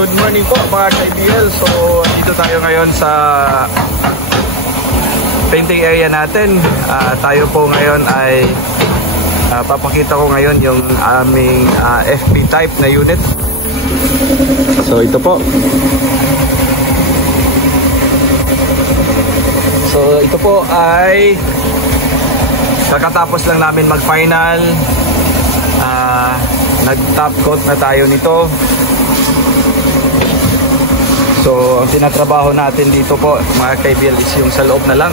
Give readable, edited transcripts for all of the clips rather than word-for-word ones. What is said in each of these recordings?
Good morning po mga ka-IBL. So dito tayo ngayon sa painting area natin. Tayo po ngayon ay papakita ko ngayon yung aming FB type na unit. So ito po. So ito po ay kakatapos lang namin mag-final. Nag-top coat na tayo nito. So, ang tinatrabaho natin dito po, mga ka-IBL, is yung sa loob na lang.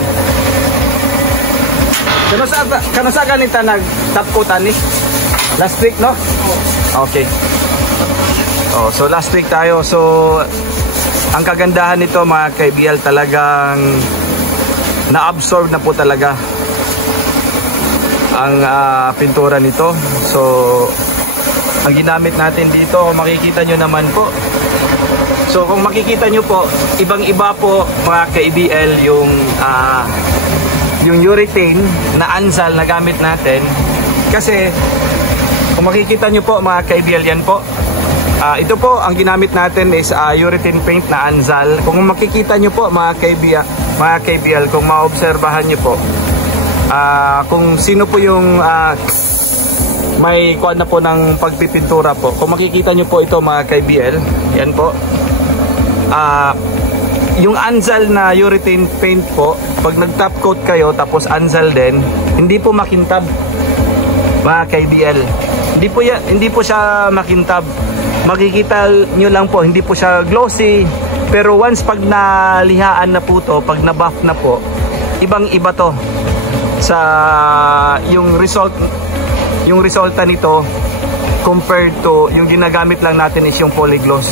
Kanasa ganita nag-top coat ani? Last week, no? Okay. So, last week tayo. So, ang kagandahan nito, mga ka-IBL, talagang na-absorb na po talaga ang pintura nito. So, ang ginamit natin dito, makikita nyo naman po. So kung makikita nyo po, ibang-iba po mga ka-IBL yung urethane na Anzal na gamit natin. Kasi kung makikita nyo po mga ka-IBL, yan po. Ito po ang ginamit natin is urethane paint na Anzal. Kung makikita nyo po mga ka-IBL, kung maobserbahan nyo po, kung sino po yung may kuha na po ng pagpipintura po. Kung makikita nyo po ito mga ka-IBL, yan po. Yung Anzal na urethane paint po, pag nag-top coat kayo tapos Anzal din, hindi po makintab mga ka-IBL. Hindi po siya makintab. Makikita nyo lang po, hindi po siya glossy. Pero once pag nalihaan na po to, pag na-buff na po, ibang-iba to sa yung resulta nito compared to yung ginagamit lang natin is yung polygloss.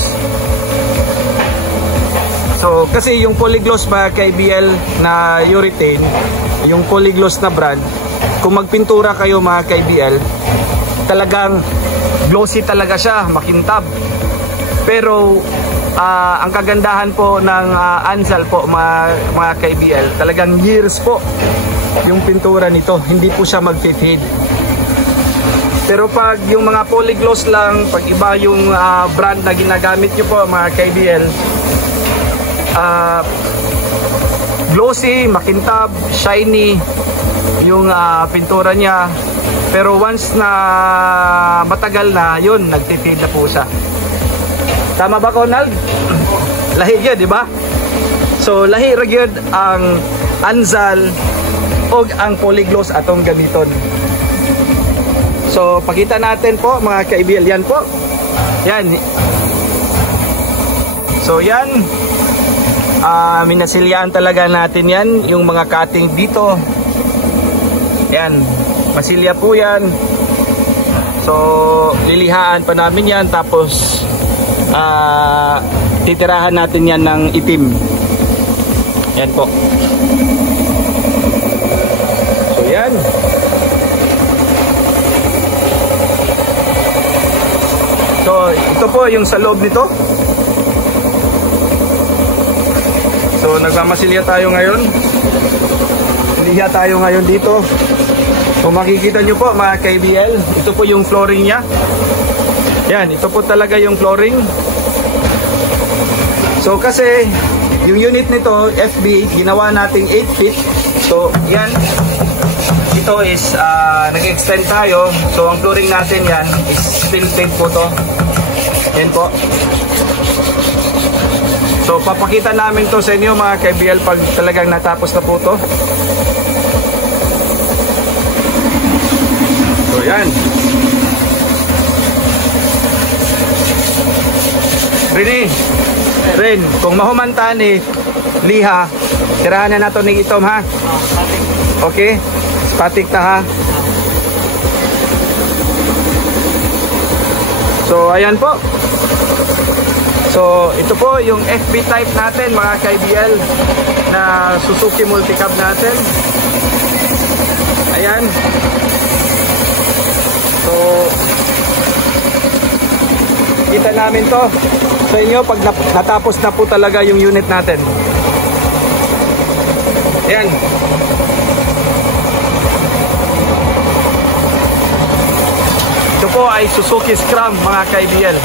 So kasi yung polygloss mga ka-IBL na urethane, yung polygloss na brand, kung magpintura kayo mga ka-IBL, talagang glossy talaga siya, makintab. Pero ang kagandahan po ng Anzal po mga ka-IBL, talagang years po yung pintura nito, hindi po siya mag-fade. Pero pag yung mga polygloss lang, pag iba yung brand na ginagamit nyo po mga ka-IBL, glossy, makintab, shiny yung pintura niya. Pero once na matagal na, yun, nagtitid na po siya. Tama ba, Conald? Lahi yun, di ba? So, lahi ragyod ang Anzal o ang polygloss atong gamiton. So, pakita natin po mga ka-IBL, yan po. Yan. So, yan. Minasilyaan talaga natin yan. Yung mga cutting dito. Yan. Masilya po yan. So, lilihaan pa namin yan. Tapos, titirahan natin yan ng itim. Yan po. So, yan. So, ito po yung sa loob nito. So, nagmamasilya tayo ngayon. Liha tayo ngayon dito. So, makikita nyo po mga ka-IBL, ito po yung flooring niya. Yan, ito po talaga yung flooring. So, kasi yung unit nito, FB, ginawa nating 8 feet. So, yan. Ito is, nag-extend tayo. So, ang flooring natin yan is steel plate po to. Yan po. So, papakita namin to sa inyo mga ka-IBL pag talagang natapos na po to. So, yan. Rin, kung mahumantaan liha, tirahan na nato ni itom ha. Okay? Static ta ha. So, ayan po. So, ito po yung FB type natin mga ka-IBL na Suzuki Multicab natin. Ayan. So, kita namin to sa inyo pag natapos na po talaga yung unit natin. Ayan. Ito po ay Suzuki Scrum mga ka-IBL.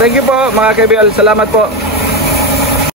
Thank you po mga KBL. Salamat po.